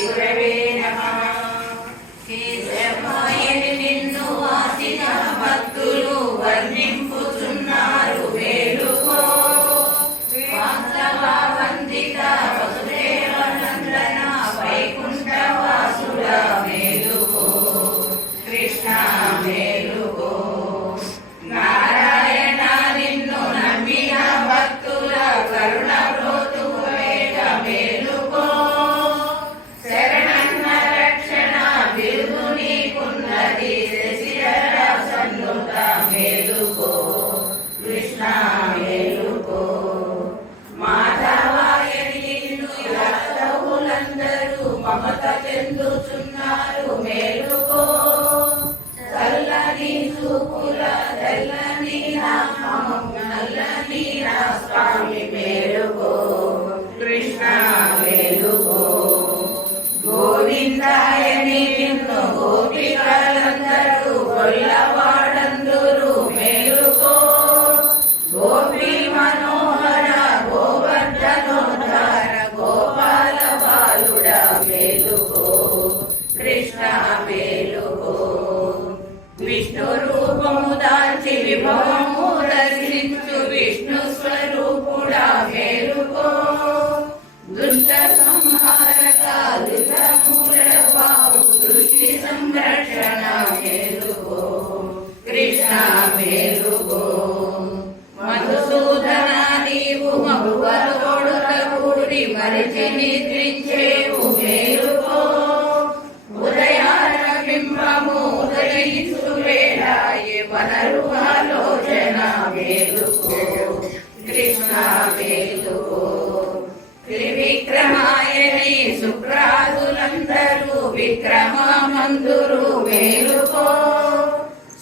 గురవే నమః. కేశవాయని నిన్ను వాసిన భక్తులు వర్ణింపుచున్నారు వేలుకో. వాస్తవ వందిత వసుదేవ నందన వైకుంఠ వాసుల మేలుకో. కృష్ణ మేలుకో. నారాయణ నిన్ను నమ్మిన భక్తుల కరుణ బ్రోతు వేగ మేలుకో. శరణన్న రక్షణ బిరుదు నీకున్నది శశిధర సన్నుత మేలుకో. కృష్ణ మేలుకో. మాధవాయని నిన్ను యాదవులందరూ మమత చెందుచున్నారు మేలుకో. చల్లని చూపుల తెల్లని నామం నల్లని నా స్వామి మేలుకో. కృష్ణ మేలుకో. గోవిందాయని నిన్ను గోపికలందరూ గొల్లవాడందురు మేలుకో. గోపి మనోహర గోవర్ధనోద్ధార గోపాల బాలుడ మేలుకో. కృష్ణ మేలుకో. విష్ణు రూపము దాల్చి విభవము దర్శించు విష్ణు స్వరూపుడా మేలుకో. దుష్ట సంహారక దుర్గమూలబాబు సృష్టి సంరక్షణ మేలుకో. కృష్ణ మేలుకో. మధుసూదన నీవు మగువరోడుల కూడి మరిచి నిద్రించేవు మేలుకో. ఉదయాల బింబము ఉదయించు వేళ వనరు ఆలోచన మేలుకో. కృష్ణ మేలుకో. త్రివిక్రమాయని శుక్రాదులందరూ విక్రమమందురు మేలుకో.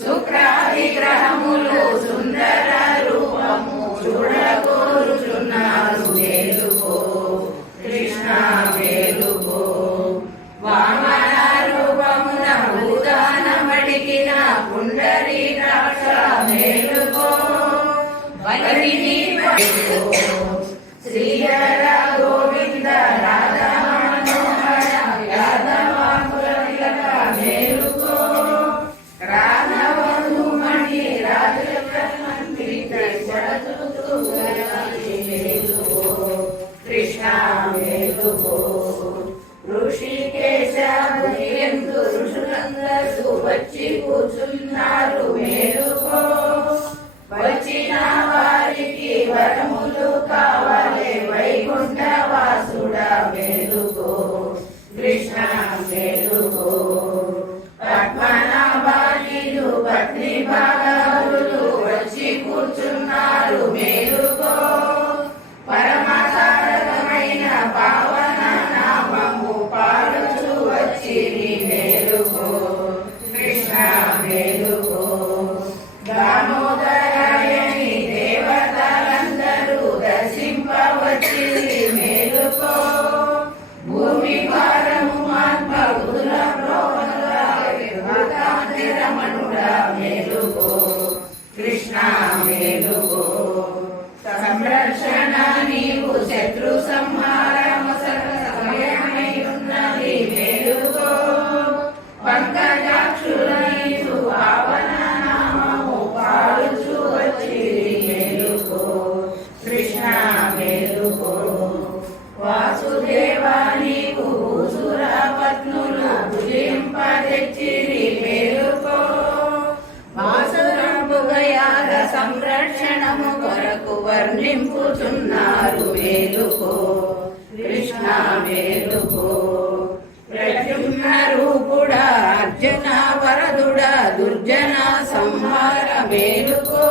శుక్రాది గ్రహములు సుందర రూపము చూడగోరుచున్నారు మేలుకో. కృష్ణ మేలుకో. వామన రూపమున భూదానమడిగిన పుండరీకాక్ష మేలుకో. వలిని శ్రీహర గోవింద రాధా మనోహర యాదవాకుల తిలక మేలుకో. రాఘవధుమణి రాజమంత్రి మేలుకో. కృష్ణ మేలుకో. ఋషికేశ ఎందు ఋషులందరూ వచ్చి కూర్చున్నారు మేలుకో. వచ్చిన వారికి వరములు కావాలి వైకుంఠ వాసుడ మేలుకో. కృష్ణ మేలుకో. పద్మనాభాలు పత్ని భాగాలు వచ్చి కూర్చున్నారు మేలుకో. పరమతారకమైన పావన నామము పాడుచు వచ్చి మేలుకో. కృష్ణ మేలుకో. దామోదరాయని దేవతలందరూ దర్శింపవచ్చి మేలుకో. భూమి భారము మాత్మగుల రమణుడ మేలుకో. కృష్ణ మేలుకో. సంరక్షణ నీవు శత్రు సంహారము సమయమై ఉన్నది మేలుకో. పంకజాక్షుల నీవు పావన నామము పాడుచు వచ్చి మేలుకో. కృష్ణ మేలుకో. వాసుదేవ నీకు భూసుర పత్నులు భుజింపదెచ్చిరి మేలుకో. వాసురంబుగయాల సంరక్షణము కొరకు వర్ణింపుచున్నారు మేలుకో. కృష్ణ మేలుకో. ప్రద్యుమ్న రూపుడా అర్జున వరదుడా దుర్జన సంహార మేలుకో.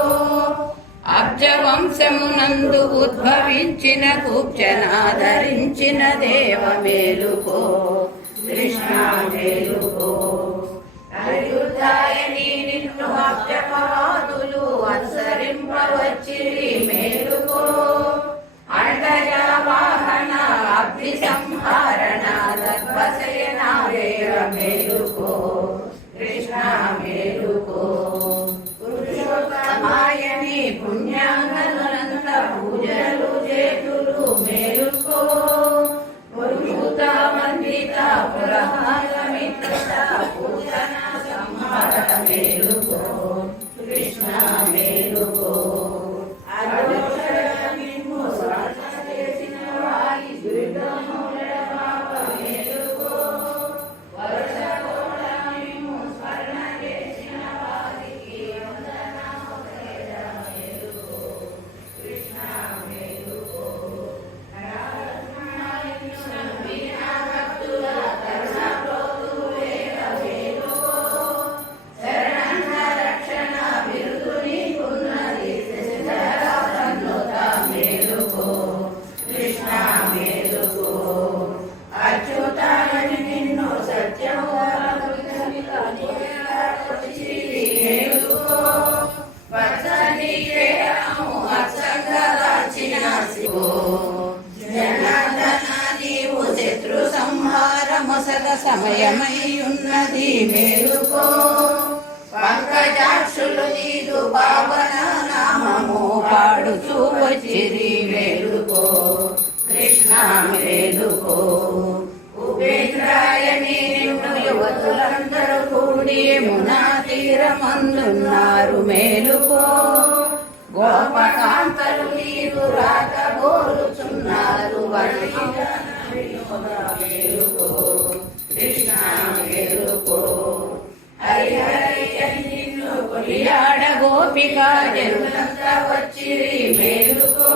అబ్జవంశమునందు ఉద్భవించిన కూర్చనాదరించిన దేవ మేలుకో. కృష్ణ మేలుకో. అయుధాయని నిన్ను అబ్జపవాదులు అనుసరింపవచ్చిరి మేలుకో. అండజ వాహన అబ్ధి సంహారణ తద్వశయన వేర మేలుకో. కృష్ణ మేలుకో. పురుషోత్తమాయని పుణ్యాంగనులంత పూజలు చేతులు మేలుకో. పురుషుత వందిత సమయమై ఉన్నది మేలుకో. పంకజాక్షులు నీదు పావన నామము పాడుతూ వచ్చిరి మేలుకో. కృష్ణ మేలుకో. ఉపేంద్రాయని నిన్ను యువతులందరూ కూడి మునా తీరమందున్నారు మేలుకో. గోపకాంతలు నీరు రాకబోలుచున్నారు మేలుకో. కృష్ణ మేలుకో. హరి హరి అని నిన్ను కొనియాడ గోపిక జనులంతా వచ్చిరి మేలుకో.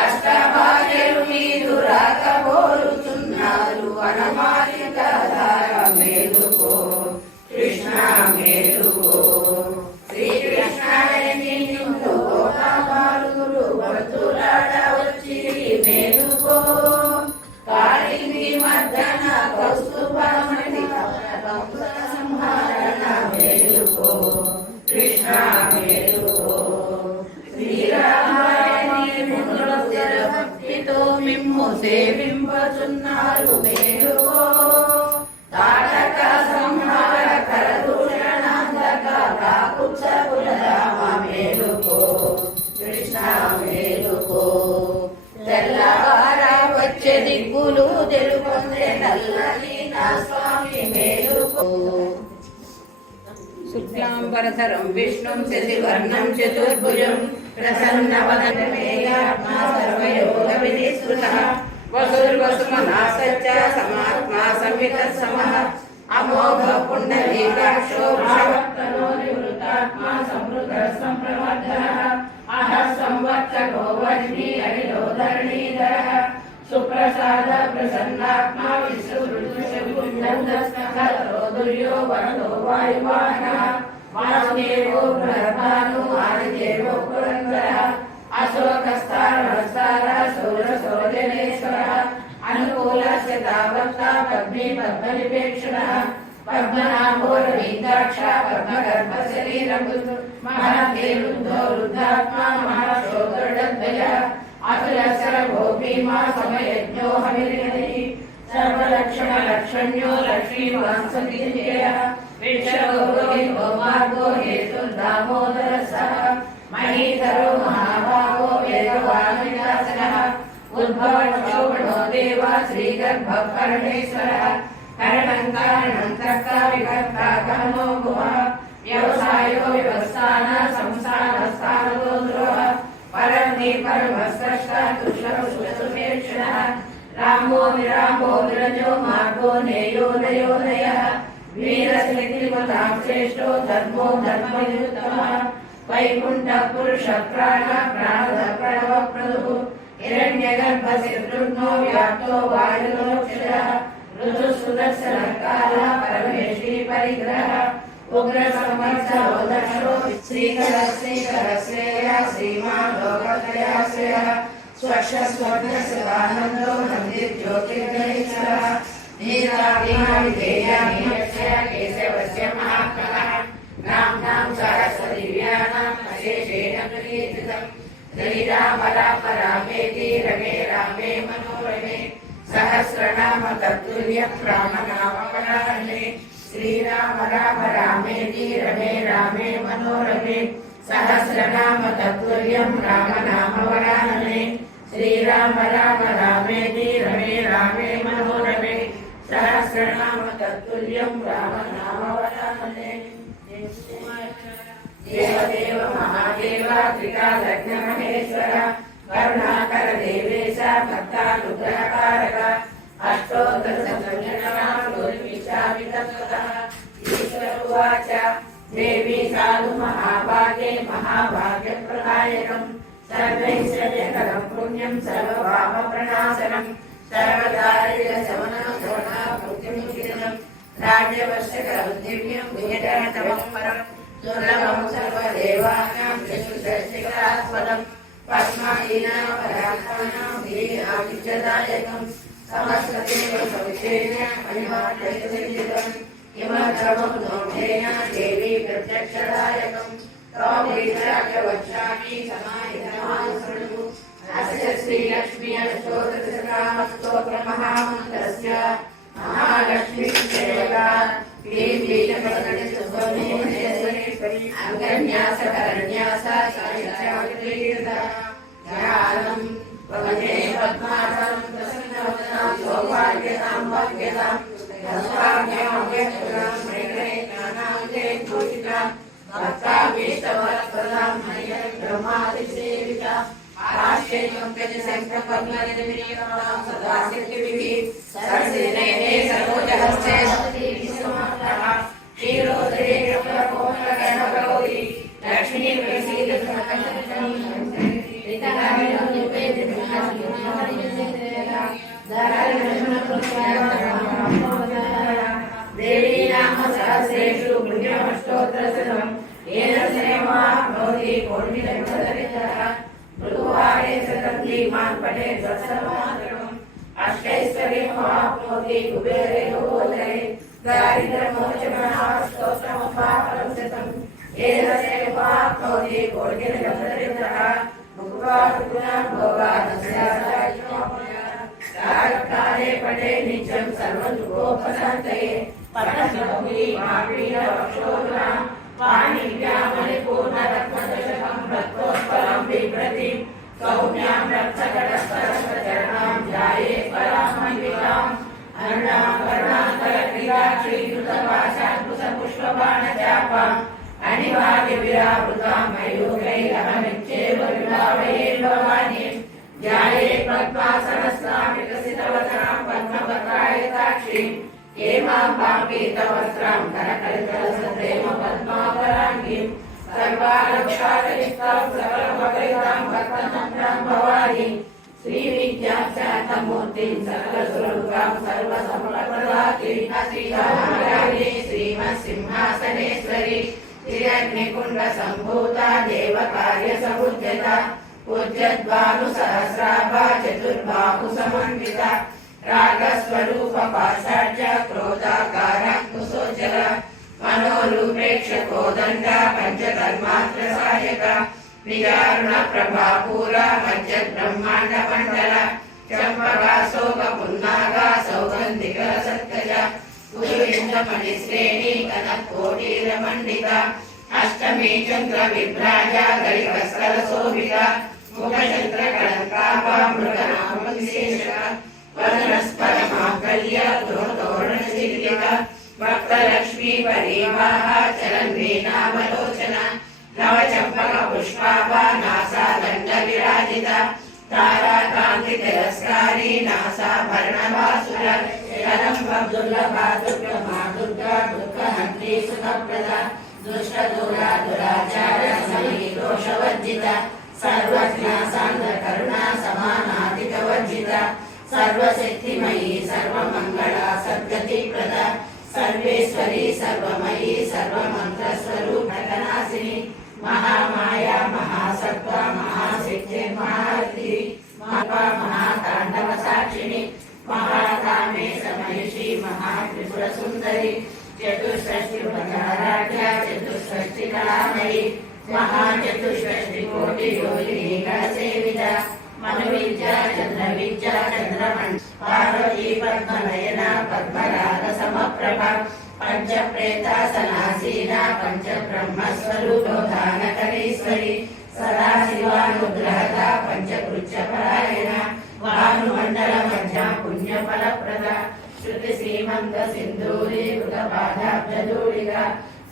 అష్టభాగ్యులు నీరు రాకబోలుచున్నారు వనమాలిక మేలుకో. కృష్ణ మేలుకో. శ్రీకృష్ణాయని నిన్ను గోపాలురు భక్తులాడ వచ్చిరి మేలుకో. కాళింది మర్దన కౌస్తుభమణి సంహరణ మేలుకో. కృష్ణ మేలుకో. శ్రీరామాయణి మునుల భక్తితో మిమ్ము సేవింపచున్నారు మేలుకో. తాటక సంహార కరదూషణాంతక కాకుత్సకులరామ మేలుకో. కృష్ణ మేలుకో. తెల్లవార వచ్చే దిక్కులు తెలుపొందే నల్లని నా స్వామి మేలుకో. శుక్లాంబరధరం విష్ణుం శశివర్ణం చతుర్భుజం ప్రసన్నవదనం సర్వయోగ వినిశ్రుతః వసుర్వసుమనా సత్య సమాత్మా సంవితస్సమః అమోఘ పుండరీకాక్షో భావక్తనో నివృతాత్మా సమృద్ధ సంప్రవర్ధనః అహ సంవత్సరో వజ్రీ అనిలో ధరణీధరః సుప్రసాద ప్రసన్నాత్మా విశ్వృతుషపుండస్తః దుర్యో వరదో వాయువాహనః వాసుదేవో ప్రధానో ఆదిదేవో పురంధరః అశోకస్తారహస్తార శూరశోజనేశ్వరః అనుకూలస్య తావత్త పద్మే పద్మనిపేక్షణః పద్మనాభో రవీంద్రాక్ష పద్మగర్భ శరీరభృత్ మహతే వృద్ధో వృద్ధాత్మా మహాశోకర్డద్వయః అతులస్య భోపీమా సమయజ్ఞో హవిర్యది సర్వలక్షణ లక్షణ్యో లక్ష్మీవాన్ సతిజయః విక్షరోగో మార్గో హేతుర్దామోదర సహ మహీధరో మహాభాగో వేదవాన్ విలాసనః ఉద్భవక్షోభణో దేవ శ్రీగర్భ పరమేశ్వరః కరణం కారణం కర్త వికర్త కర్మో భువః వ్యవసాయో వ్యవస్థాన సంస్థాన స్థానతో ధ్రువః పరమే పరమస్రష్ట తుష్యసుపేక్షణః రామో విరామో విరజో మార్గో నేయో నయోదయః వీరశక్తిమతాం శ్రేష్టో ధర్మో ధర్మయుత్తమః వైకుంఠ పురుష ప్రాణ ప్రాణద ప్రణవ ప్రభు హిరణ్యగర్భ శత్రుఘ్నో వ్యాప్తో వాయులోక్షరః ఋతు సుదర్శన కాల పరమేశ్వరి పరిగ్రహ ఉగ్ర సంవత్సరో దక్షో శ్రీకర శ్రీకర శ్రేయ శ్రీమాన్ లోకత్రయాశ్రయః స్వచ్ఛ స్వర్ణ శివానందో నంది జ్యోతిర్గణేశ్వరః నీరావిధేయాని యక్షయ కేశవస్య మహాత్మనః నామ్నాం సహస్రదివ్యానాం అశేషేణ ప్రకీర్తితం శ్రీరామ రామ రామేతి రమే రామే మనోరమే సహస్రనామ తత్తుల్యం రామనామవరాననే శ్రీరామ రామ రామేతి రమే రామే మనోరమే సహస్రనామ తత్తుల్యం రామనామవరాననే శ్రీరామ రామ రామేతి రమే రామే మనోరమే సహస్రనామ తత్తుల్యం రామనామవరాననే. దేవదేవ మహాదేవ త్రికాలజ్ఞ మహేశ్వర కరుణాకర దేవేశ భక్తానుగ్రహకారక అష్టోత్తర ఈశ్వరువాచ దేవి సాధు మహాభాగే మహాభాగ్య ప్రదాయకం సర్వైశ్వర్యకరం పుణ్యం సర్వపాప ప్రణాశనం సర్వదారిద్ర్య శమనం సర్వృత్తిముఖినం రాజ్యవర్షకరం దివ్యం విజయతమం పరం దుర్లభం సర్వదేవానాం చతుర్దశిఖరాస్పదం పద్మాయీనాం వీరావిద్యదాయకం సమస్తదేవ సవిశేష అనివార్యసిద్ధిదం ఇమద్రవం నోఢేన దేవి ప్రత్యక్షదాయకం త్వామేత్యాఖ్యవక్ష్యామి సమాహితమానుసృణు అస్య శ్రీలక్ష్మీ అష్టోత్తరశతనామస్తోత్ర మహామంత్రస్య మహా महालक्ष्मी सेवका क्लीं बीजपकटि सुब्रह्मण्येश्वरी अंगन्यासकरन्यास साहित्याकृता ध्यानं वन्दे पद्मासनं प्रसन्नवदनां सौभाग्यदां भाग्यदां दस्ताभ्यां मेघनानां पूजितां भक्ताभीष्टवरप्रदां ब्रह्मादिसेविता आश्चे पंकज शंकर पद्मनिधिनिरां सदा सिद्धिभिः सरसिजनयने सरोजहस्ते विश्वमातः क्षीरोदरे कमलकोमलगणगौरी लक्ष्मी प्रसीदसकलशं ऋतकामिनं निवेदितं देवी नाम सहस्रेषु पुण्यमष्टोत्तरशतम् येन सेवा भवति कोटिजन्मधरितः मृदुवारे सतन्तीमान् पठेत् वत्सरमातरम् अष्टैश्वर्यमाप्नोति कुबेरे लोकोदरे दारिद्र्यमोचनास्तोत्रमपाफलं शतम् येन सेवा भवति कोटिजन्मधरितः मुक्तात्पुनः भोगानस्यासायकाले पठे नित्यं सर्वं दुःखोपशान्तये पठनभूमि मापीडवक्षोरुणां पाणिभ्यामणिपूर्णरत्नदशकं रत्नोत्पलं बिभ्रतिं सौम्यां रक्तकटस्थरचरणां ध्यायेत् परामम्बिकाम् अर्णाभरणान्तरक्रीडाक्षीकृतपाशाङ्कुशपुष्पबाणचापाम् अनिवार्यविरावृतां मयूरैरहमित्येव विभावये भवानीं ध्यायेत् पद्मासनस्नां विकसितवदनां पद्मपत्रायताक्षीं हेमां पीतवस्त्रां करकलितरसप्रेम पद्मावराङ्गीं सर्वालक्षाललितां सकलमगलितां भक्तनम्रां भवानीं श्रीविद्यां शान्तमूर्तिं सर्वस्वरूपां सर्वसफलप्रदात्रीं श्रीमत्सिंहासनेश्वरी हिरण्यकुण्डसम्भूता देवकार्यसमुद्यता पूज्यद्भानुसहस्राभा चतुर्बाहुसमन्विता रागस्वरूप पाषाढ्य क्रोधाकार कुसोज्जल मनोरूपेक्ष कोदण्ड पंचकर्मात्र सहायक विदारुण प्रभापूरा मज्जत् ब्रह्मांड मंडल चंपका शोक पुन्नागा सौगंधिक सत्कज कुरुविंद मणिश्रेणी कनक कोटीर मंडिता अष्टमी चंद्र विभ्राजा गलिकस्कर शोभिता मुखचंद्र कलंकाभा मृगनाम विशेषः वदनस्परमाकल्य गृहतोरणशीलिका भक्तलक्ष्मी परिवाह चलन्वीनावलोचना नवचंपक पुष्पाभा नासा दंड विराजिता तारा कांति तिरस्कारी नासा भरणवासुर दुर्लभा दुर्गमा दुर्गा दुःखहन्त्री सुखप्रदा दुष्टदूरा दुराचार समयिदोषवर्जिता सर्वज्ञा सान्द्र करुणा समानाधिकवर्जिता सर्वसिद्धिमयी सर्वमंगला सद्गतिप्रदा सर्वेश्वरी सर्वमयी सर्वमन्त्रस्वरूपनाशिनी महामाया महासत्ता महासिद्धि महारति महाताण्डवसाक्षिणी महाकामे समयिषी महात्रिपुरसुन्दरी चतुष्षष्टिपदाराढ्या चतुष्षष्टिकलामयी महाचतुष्षष्टिकोटियोगिनी गणसेविता मनोविद्या चंद्रविद्या चंद्रमण् पार्वती पद्मनयना पद्मराग समप्रभा पंच प्रेतासनासीना पंच ब्रह्मस्वरूपोधानकरीश्वरी सदाशिवानुग्रहदा पंचकृत्यपरायणा भानुमण्डल मध्या पुण्यफलप्रदा श्रुति श्रीमन्त सिन्धूरी कृतपादाब्जधूलिका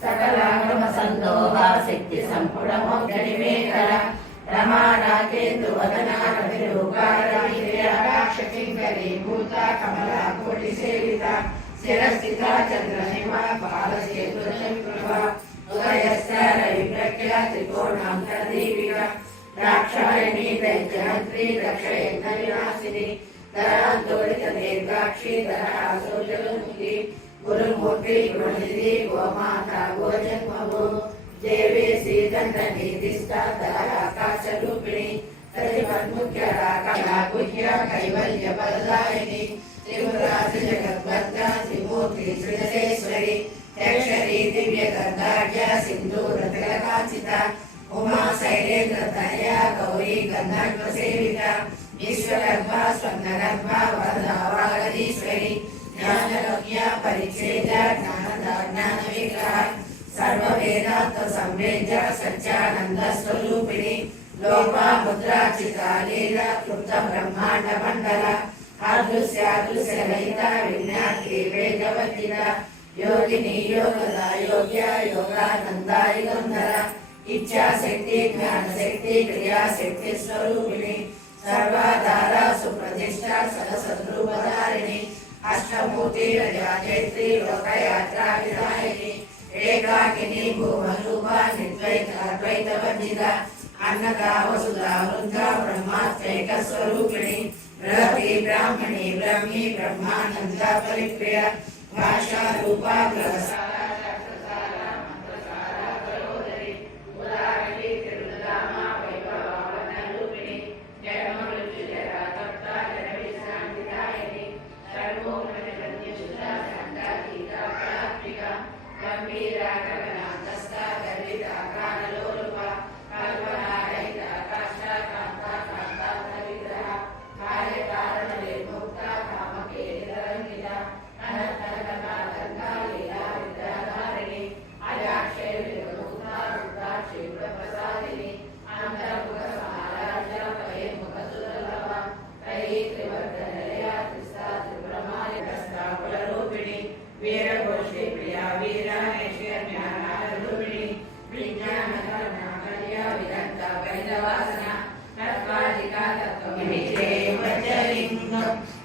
सकलागम संदोहा शक्ति संपुटमोक्षनिवेकरा रमानाकेन्दु वदना रविरूपाक्षकिङ्करी भूता कमला कोटिसेविता शिरस्थिता चन्द्रहिमा बालसेतुरशङ्कृभा उदयस्य रविप्रख्या त्रिकोणान्तरदीपिका दाक्षायणी दैत्यहन्त्री दक्षयज्ञविनाशिनी दरान्तोलितदीर्घाक्षी दरासोजलमुखी गुरुमूर्ति गुणनिधि गोमाता गोजन्मभू देवी श्रीदण्डनीतिष्ठा दराकाशरूपिणी तरिमन्मुख्यराकाकुह्य कैवल्यफलदायिनी त्रिपुरासि जगद्भद्रा त्रिमूर्ति श्रीधरेश्वरी यक्षरी दिव्यगन्धाढ्य सिन्दूरतिलकाचिता उमा शैलेन्द्रतनया गौरी गन्धर्वसेविता विश्वगर्भा स्वर्णगर्भा वरदावागदीश्वरी ज्ञानगम्या సత్యానంద స్వరూపిణి లోపాముద్రాచిత లీల క్లుప్త బ్రహ్మాండ మండల అదృశ్యాదృశ్య లయిత విజ్ఞాత్రి వేగవతిత యోగిని యోగద యోగ్య యోగానంద యుగంధర ఇచ్ఛాశక్తి జ్ఞానశక్తి క్రియాశక్తి స్వరూపిణి సర్వాధార సుప్రతిష్ట సదసద్రూపధారిణి అష్టమూర్తి రాజేత్రి లోకయాత్రా విధాయిని ఏకాకిని భూమరూప నిర్ద్వైత అద్వైత వందిత అన్నదా వసుధా వృద్ధ బ్రహ్మాత్మైక స్వరూపిణి బృహతి బ్రాహ్మణి బ్రహ్మి బ్రహ్మానంద పరిప్రియ భాషా రూపా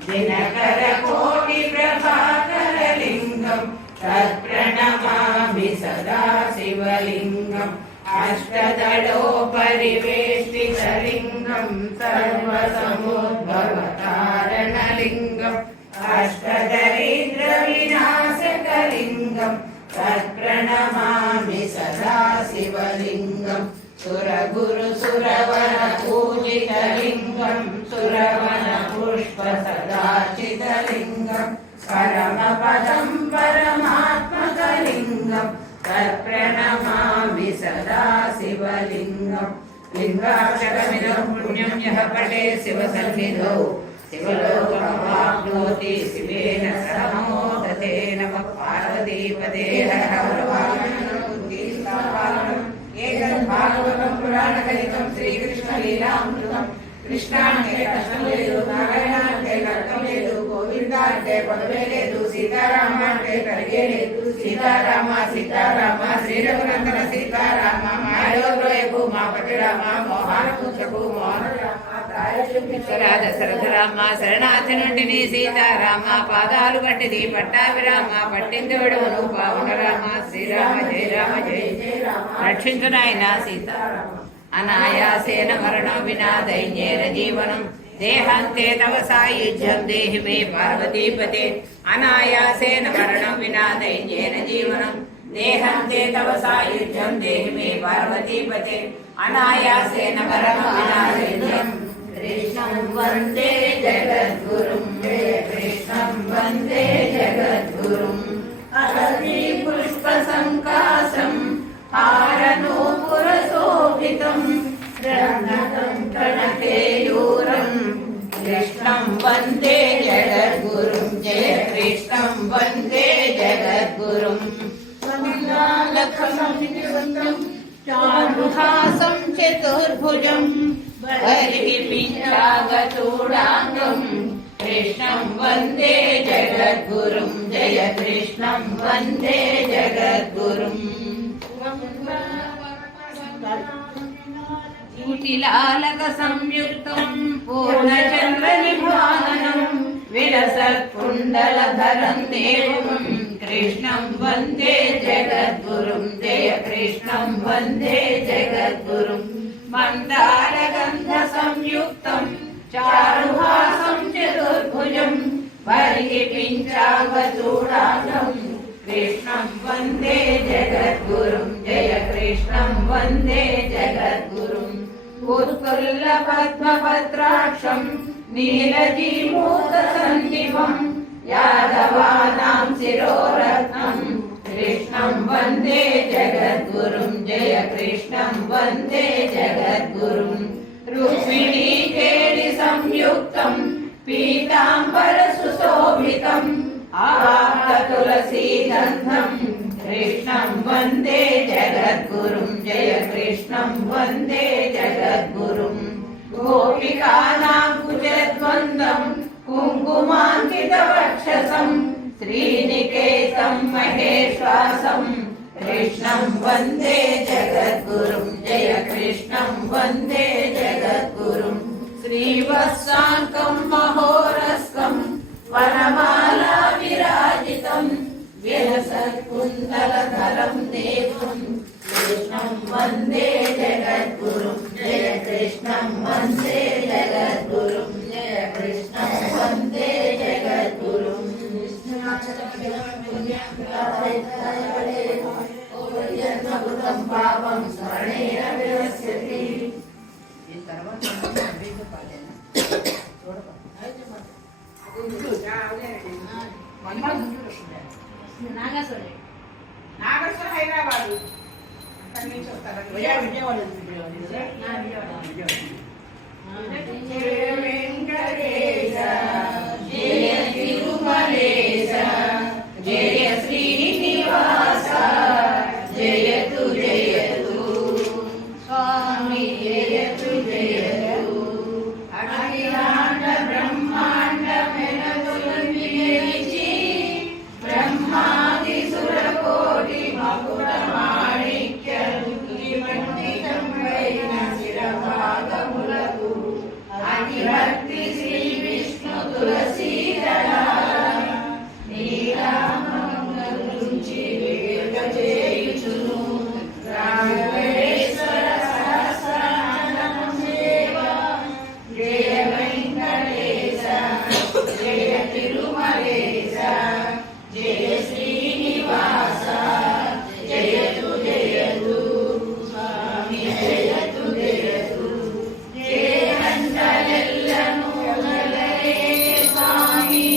దినకర కోటి ప్రభాకరలింగం తత్ప్రణమామి సదా శివలింగం అష్టదళోపరివేష్టితలింగం సర్వసముద్భవతారణలింగం అష్టదరిద్ర వినాశకలింగం తత్ప్రణమామి సదా శివలింగం సురగురు సురవర పూజితలింగం సురవన పుష్ప సదాచితలింగం పరమపదం పరమాత్మకలింగం తత్ప్రణమామి సదా శివలింగం లింగాక్షరమిదం పుణ్యం యః పఠే శివసన్నిధౌ శివలోకమవాప్నోతి శివేన సహ మోదతే నమః పార్వతీపదే హర హర భాగవతం పురాణకలితం శ్రీకృష్ణ లీలామృతం కృష్ణ అంటే కష్టం లేదు నారాయణ అంటే నరకం లేదు గోవింద అంటే పదవే లేదు సీతారామ అంటే కలిగే లేదు సీతారామ సీతారామ శ్రీరఘునందన సీతారామ మాయోగ్రయకు మా పతిరామ మోహన పుత్రకు మోహన దశరథ రామ శరణార్థి నుండి నీ సీతారామ పాదాలు పట్టిది పట్టాభిరామ పట్టిందోడవును పావన రామ శ్రీరామ జయ రామ జయ జయ రామ రక్షించు నాయన సీతారామ అనాయాసేన మరణం వినా దైన్యేన జీవనం దేహాంతే తవ సాయుధ్యం దేహి మే పార్వతీపతే అనాయాసేన మరణం వినా దైన్యేన జీవనం దేహాంతే తవ సాయుధ్యం దేహి మే పార్వతీపతే అనాయాసేన మరణం వినా దైన్యం కృష్ణం వందే జగద్గురుం కృష్ణం వందే జగద్గురుం అలసి పుష్ప సంకాశం హారనూపుర శోభితం రణకం ప్రణకేయూరం కృష్ణం వందే జగద్గురుం జయ కృష్ణం వందే జగద్గురుం చారుహాసం చతుర్భుజం పింఛాగచూడాంగం కృష్ణం వందే జగద్గురుం జయ కృష్ణం వందే జగద్గురుం కుటిలాలక సంయుక్తం పూర్ణచంద్ర నిభానం విలసత్కుండలధరం దేవం కృష్ణం వందే జగద్గురుం జయ కృష్ణం వందే జగద్గురుం మందారగంధ సంయుక్తం చారుహాసం చతుర్భుజం పరిపించాగచూడాంగం కృష్ణం వందే జగద్గురుం జయ కృష్ణం వందే జగద్గురుం ఉత్ఫుల్ల పద్మపత్రాక్షం నీలజీమూత సంజీవం యాదవానాం శిరోరత్నం కృష్ణం వందే జగద్గురుం జయ కృష్ణం వందే జగద్గురుం రుక్మిణీ కేళి సంయుక్తం పీతాంబర సుశోభితం ఆప్త తులసీ గంధం కృష్ణం వందే జగద్గురుం జయ కృష్ణ श्रीनिवासं कृष्णं वन्दे जगद्गुरुं जय कृष्णं वन्दे जगद्गुरुं श्रीवत्साङ्कं महोरस्कं वनमाला विराजितं विलसत्कुन्दलधरं देवं कृष्णं वन्दे जगद्गुरुं जय कृष्णं वन्दे जगद्गुरुं जय कृष्णं वन्दे जगद्गुरुं जन्मकृतं पापं स्मरणेन विनश्यति నాగేశ్వర హైదరాబాద్ అక్కడి నుంచి వస్తారు విజయవాడ జయ వెంకటేశ జయ తిరుమలేశ జయ శ్రీనివాస జయతు జయతు స్వామి జయతు జయతు అఖిలాండ బ్రహ్మాండ మెలకులిచి బ్రహ్మాది సురకోటి మకుట మాణిక్యలు మండితమైన శిరభాగములకు అతిభక్తి శ్రీ విష్ణు తులసీదళ నీరామంగళుంచి వేగ చేయుచును రాఘవేశ్వర సహస్రనామం సేవ జయ వెంకటేశ జయ తిరుమలేశ జయ శ్రీనివాస జయతు జయతు స్వామి జయతు జయతు జయంతలెల్లను నలరే స్వామి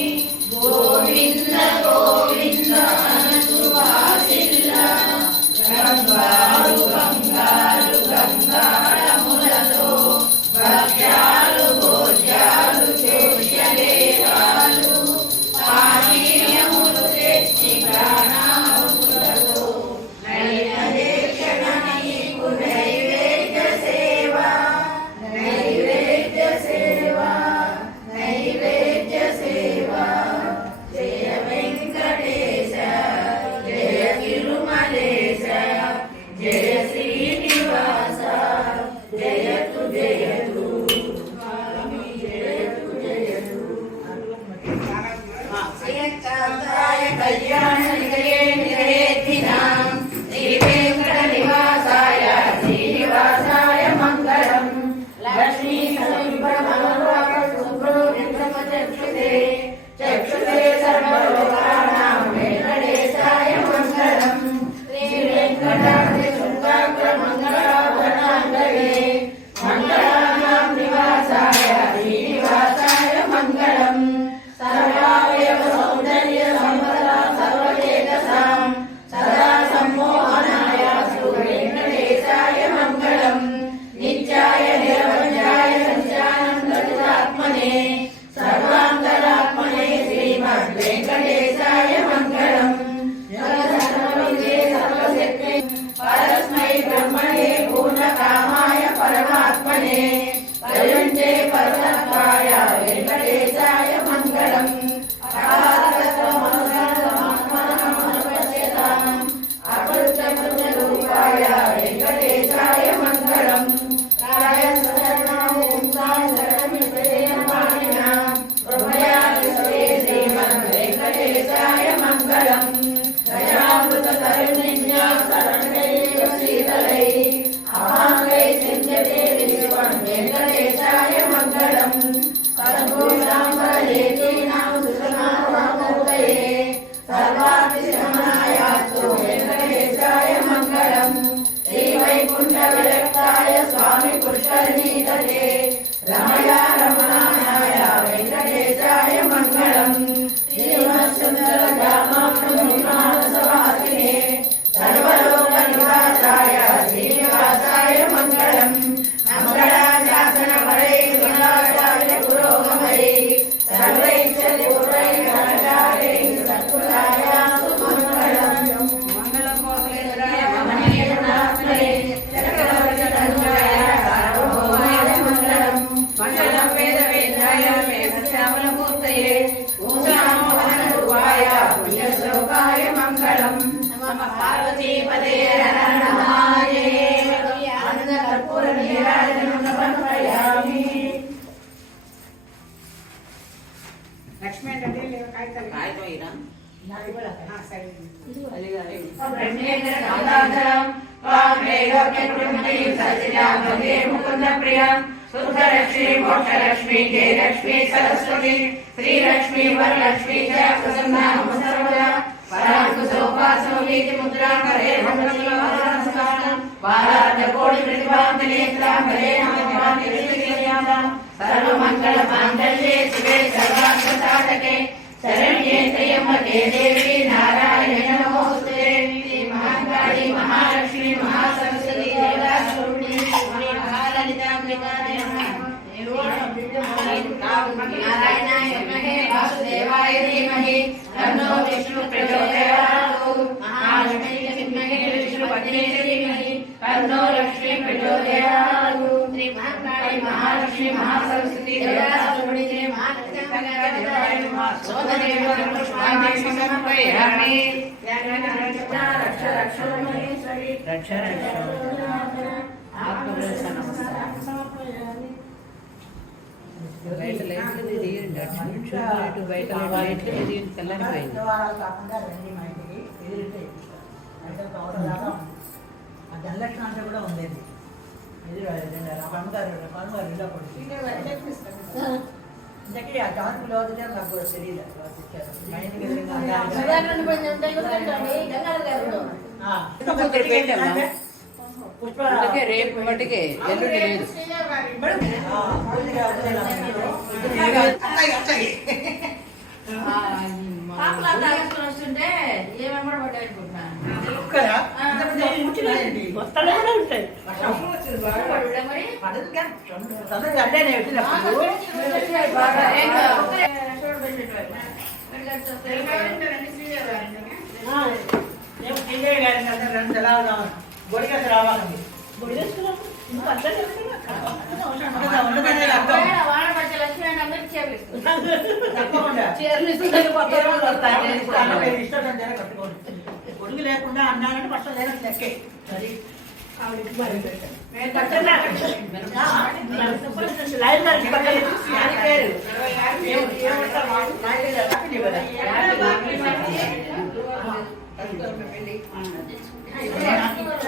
గోవింద గోవింద అనసు వాసిల్ల గంగారు గంగారు గంగాళములతో భక్ష్యాలు భోజ్యాలు చోష్యలేవాలు పానీయములు తెచ్చి ప్రాణాములతో నైవేద్య నీకు నైవేద్య సేవ నైవేద్య సేవ నైవేద్య సేవ జయ వెంకటేశ జయ తిరుమలేశ జయ శ్రీనివాస జయతు జయతు స్వామి జయతు జయతు శ్రీకాంతాయ కళ్యాణ నిలయే నిలయేత్తినాం శ్రీ వెంకట నివాసాయ శ్రీనివాసాయ మంగళం లక్ష్మీ చక్షుతే చక్షుతే సర్వలోకానాం వెంకటేశాయ మంగళం శ్రీ వెంకటాద్రి శృంగాగ్ర మంగళాభరణాంగయే మంగళానాం నివాసాయ శ్రీనివాసాయ మంగళం సర్వావయవ సౌందర్య సంపద సర్వచేతసాం సదా సమ్మోహనాయ శ్రీ వెంకటేశాయ మంగళం నిత్యాయ నిరవంజాయ సత్యానందవిదాత్మనే సర్వాంతరాత్మనే శ్రీమద్ వెంకటేశాయ మంగళం జగదర్వవిదే సర్వశక్తి పరస్మై బ్రహ్మణే పూర్ణకామాయ పరమాత్మనే ప్రయుంజే పరతత్వాయ వెంకటేశాయ మంగళం అకృత్యకృత్యరూపాయ వెంకటేశాయ మంగళం శ్రీమద్ వెంకటేశాయ లక్ష్మి అంటే కాగితం ఇరా సుందరలక్ష్మి మోక్షలక్ష్మి జయలక్ష్మి సరస్వతి శ్రీలక్ష్మి వరలక్ష్మి జయ ప్రసన్నా సర్వదా పరాంకుశోపాసో వీతి ముద్రాం హరే భగవతి వారార్థ కోటి ప్రతిభాంత నేత్రాం హరే నమః సర్వమంగళ మాంగళ్యే శివే సర్వార్థ సాధకే శరణ్యే త్రయంబకే దేవి నారాయణ నమోస్తుతే మహాకాళి మహాలక్ష్మి మహాసరస్వతి దేవతా స్వరూపిణి మహాలలితాంబికా నారాయణాయ విద్మహే వాసుదేవాయ ధీమహి తన్నో విష్ణు ప్రచోదయాత్ మహాలక్ష్మీ విద్మహే విష్ణుపత్నే ధీమహి తన్నో లక్ష్మీ ప్రచోదయాత్ శ్రీ మహాకాళి మహాలక్ష్మి మహాసరస్వతి దేవతా స్వరూపిణి మహాలలితాంబికా సోదరేవ పుష్పాంజలి సమర్పయామి రక్ష రక్ష మహేశ్వరి రక్ష రక్ష ఆత్మవశ నమస్కారం బయట లైట్లు తీయండి అటు బయట లైట్లు తీయండి తెల్లనిపోయింది ధనలక్ష్మి అంటే కూడా ఉండేది పన్నుగారు ఇంతకీ ఆ టాన్పు లోతుగా నాకు కూడా తెలియదు రేపు మటుకే ఎల్లుండి లేదు గొడిగ రావాలండి గొడుగు లేకుండా అన్నారంటే ఫస్ట్ లెక్కే సరే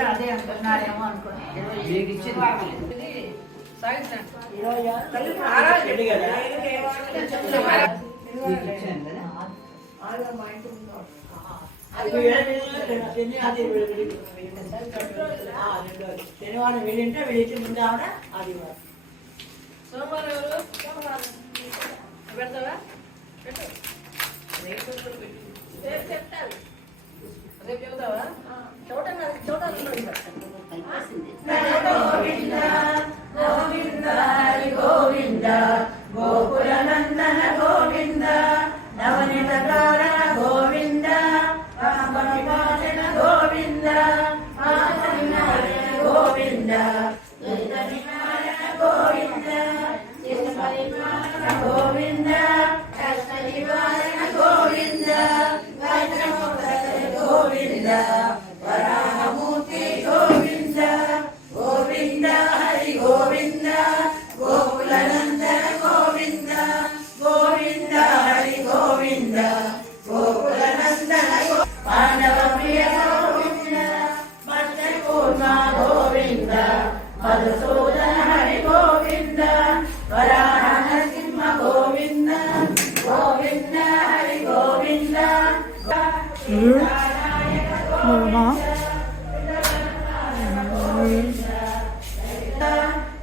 అదే అంటున్నారేమో శనివారం వెళ్ళింటే వెళ్ళి ముందే ఆవిడ ఆదివారం సోమవారం ఎవరు పెడతావా రేపు చెప్తాను రేపు చెబుతావా గోవింద గోవింద హరి గోవింద గోకుల నందన గోవింద నవనిత కారణ గోవింద పాపనివారణ గోవింద గోవింద గోవింద గోవింద కష్ట నివారణ గోవింద గోవింద వరాహమూర్తి గోవింద గోవింద హరి గోవింద గోకుల నందన గోవింద గోవింద హరి గోవింద గోకుల నందన పాండవ ప్రియ గోవింద మత్స్య కూర్మ గోవింద మధుసూదన హరి గోవింద వరాహ నరసింహ గోవింద గోవింద హరి గోవింద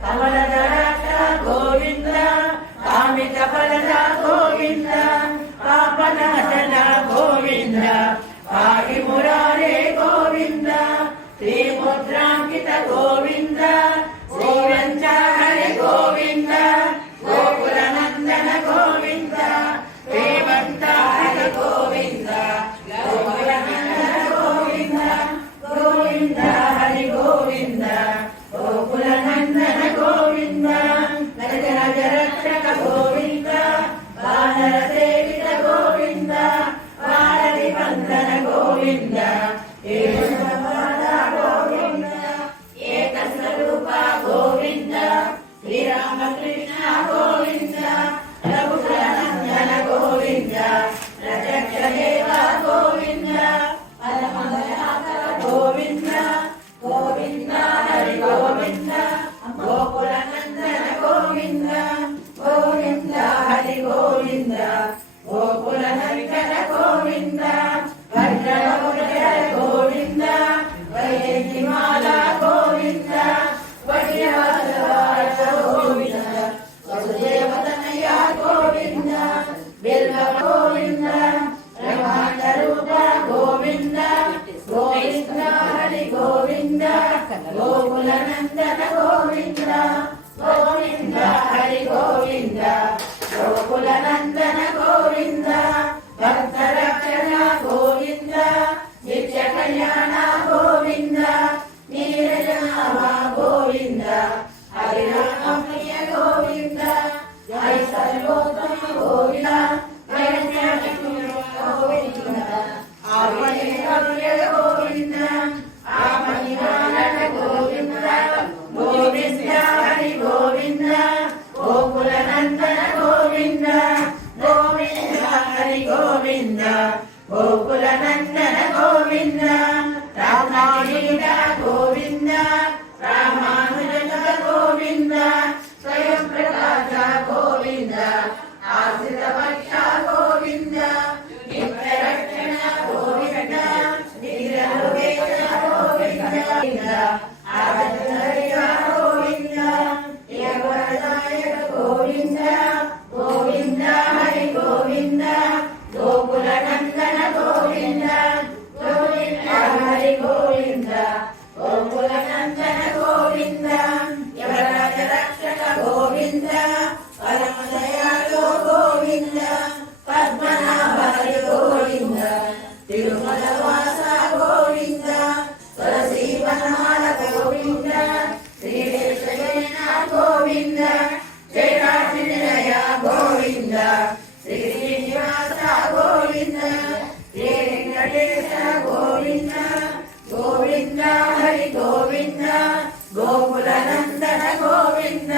కమలదరాక్ష గోవింద కామిత ఫలద గోవింద పాపనాశన గోవింద పాహి మురారే గోవింద శ్రీముద్రాంకిత గోవింద గోవింద హరి గోవింద గోకుల నందన గోవింద రేవంత హరి గోవింద గోకుల నందన గోవింద గోవింద హరి గోవింద గోకుల నందన గోవింద గజరాజ రక్షక గోవింద వానర సేవిత గోవింద వారధి వందన గోవింద గోవింద గోకుల నందన గోవింద రామానుజ గోవింద రామానుజ గోవింద స్వయం ప్రకాశ గోవింద ఆశ్రిత వక్ష గోవింద నిత్య రక్షణ గోవింద నిరలోకేశ గోవింద ఆనందయ గోవింద యవరదాయక గోవింద గోవింద హరి గోవింద గోకుల నందన గోవింద గోవింద హరి గోవింద గోకుల నందన గోవింద యవరాజ రక్షక గోవింద పరమ దయాళు గోవింద పద్మనాభ హరి గోవింద తిరుమల వాస గోవింద తులసి వనమాల గోవింద శ్రీశైల గోవింద జయరాజి నిలయ గోవింద శ్రీ శ్రీనివాస గోవింద శ్రీ వెంకటేశ గోవింద గోవింద హరి గోవింద గోకుల నందన గోవింద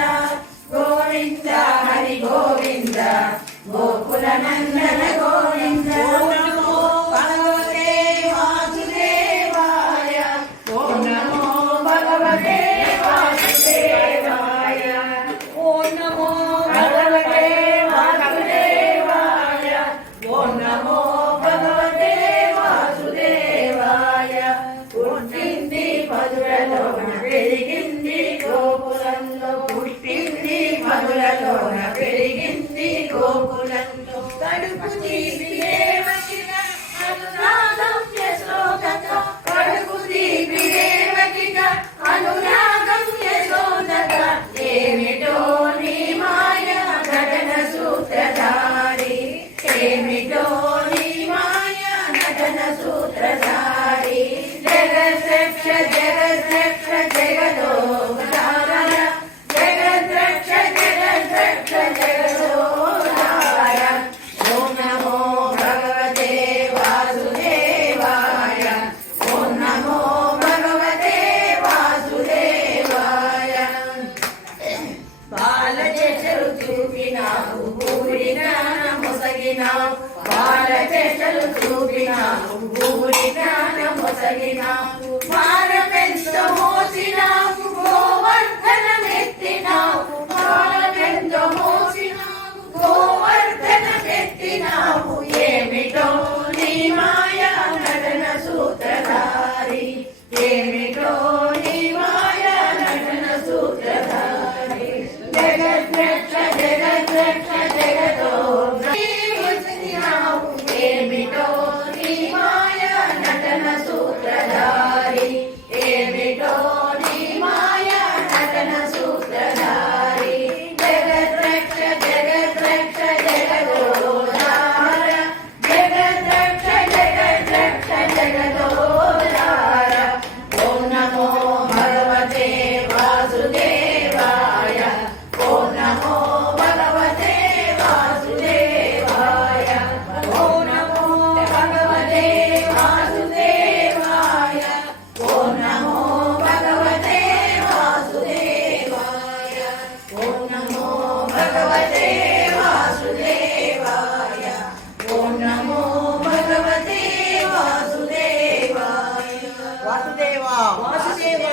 గోవింద హరి గోవింద గోకుల నందన గోవింద నమో భగవతే వాసుదేవాయ ఓం నమో భగవతే వాసుదేవాయ ఓం నమో భగవతే వాసుదేవాయ ఓం నమో భగవతే వాసుదేవాయ పుట్టింది మధురలోన పెరిగింది గోకులంలో పుట్టింది మధురలోన పెరిగింది గోకులంలో కడుపు తీపి దేవకిగా అనురాగం యశోదగా కడుపు తీపి దేవకిగా అనురాగం యశోదగా ఏమిటో నీ మాయ నటన సూత్రధారి ఏమిటో నీ మాయ నటన సూత్రధారి జగద్రక్ష జగద్రక్ష జగదోధార జగద్రక్ష జగద్రక్ష జగదోధార ఓం నమో భగవతే వాసుదేవాయ ఓం నమో భగవతే వాసుదేవాయ బాలచేష్టలు చూపినావు భూరి జ్ఞానమొసగినావు బాలచేష్టలు చూపినావు భూరి జ్ఞానమొసగినావు భారమెంతో మోసినావు గోవర్ధనమెత్తినావు భారమెంతో మోసినావు గోవర్ధనమెత్తినావు ఏమిటో నీ మాయా నటన సూత్రధారి ఏమిటో నీ మాయా నటన సూత్రధారి జగద్రక్ష జగద్రక్ష జగదో ఏమిటో నీ మాయా నటన సూత్రధారి ఏమిటో నీ మాయా నటన సూత్రధారి జగద్రక్ష జగద్రక్ష జగదోధార జగద్రక్ష జగద్రక్ష జగదోధార ఓం నమో భగవతే వాసుదేవాయ ఓం నమో భగవతే వాసుదేవాయ ఓం నమో భగవతే వాసుదేవాయ ఓం నమో భగవతే వాసుదేవాయ ఓం నమో భగవతే వాసుదేవాయ ఓం నమో భగవతే వాసుదేవాయ వాసుదేవా వాసుదేవ